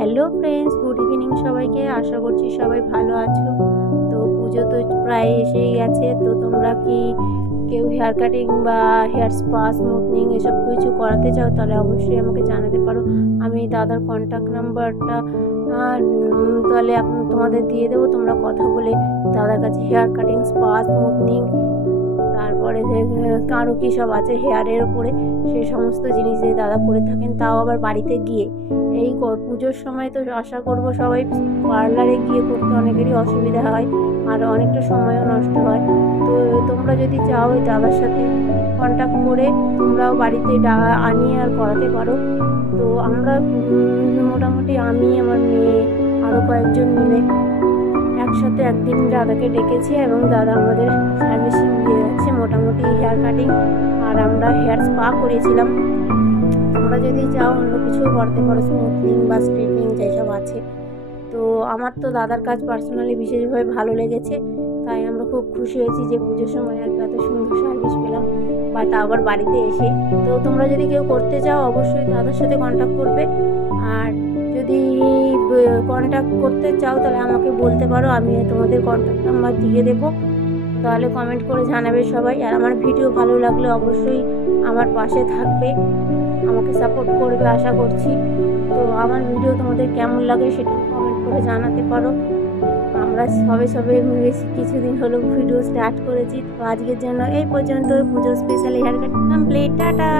Hello friends, good evening সবাইকে। আশা করছি সবাই ভালো আছো। তো পুজো তো প্রায় এসেই গেছে। তো তোমরা কি কেউ হেয়ার কাটিং বা হেয়ার স্পা, স্মুথনিং এসব কিছু করাতে চাও তাহলে অবশ্যই আমাকে জানাতে পারো। আমি দাদার কন্ট্যাক্ট নাম্বারটা তাহলে তোমাদের দিয়ে দেবো। তোমরা কথা বলে দাদার কাছে হেয়ার কাটিং, স্পা, স্মুথনিং, তারপরে আরও কী সব আছে হেয়ারের ওপরে, সে সমস্ত জিনিস দিয়ে দাদা করে থাকেন, তাও আবার বাড়িতে গিয়ে। এই পুজোর সময় তো আশা করব সবাই পার্লারে গিয়ে করতে অনেকেরই অসুবিধা হয় আর অনেকটা সময়ও নষ্ট হয়। তো তোমরা যদি চাও ওই দাদার সাথে কন্ট্যাক্ট করে তোমরাও বাড়িতে আনিয়ে আর করাতে পারো। তো আমরা মোটামুটি আমি, আমার মেয়ে, আরও কয়েকজন মিলে একসাথে একদিন দাদাকে ডেকেছি এবং দাদা আমাদের সার্ভিসিং দিয়ে যাচ্ছে মোটামুটি হেয়ার কাটিং, আর আমরা হেয়ার স্পা করেছিলাম। তোমরা যদি চাও অন্য কিছু করতে পারো, স্মুথনিং বা স্ট্রেটনিং যেসব আছে। তো আমার তো দাদার কাজ পার্সোনালি বিশেষভাবে ভালো লেগেছে, তাই আমরা খুব খুশি হয়েছি যে পুজোর সময় একটা এত সুন্দর সার্ভিস পেলাম, বা তা আবার বাড়িতে এসে। তো তোমরা যদি কেউ করতে চাও অবশ্যই দাদার সাথে কন্ট্যাক্ট করবে। আর যদি কন্ট্যাক্ট করতে চাও তাহলে আমাকে বলতে পারো, আমি তোমাদের কন্ট্যাক্ট নাম্বার দিয়ে দেবো। তাহলে কমেন্ট করে জানাবে সবাই। আর আমার ভিডিও ভালো লাগলে অবশ্যই আমার পাশে থাকবে, আমাকে সাপোর্ট করবে আশা করছি। তো আমার ভিডিও তোমাদের কেমন লাগে সেটা কমেন্ট করে জানাতে পারো। আমরা সবে কিছুদিন হলো ভিডিও স্টার্ট করেছি। তো আজকের জন্য এই পর্যন্ত। Pujo special hair cut complete. Tata.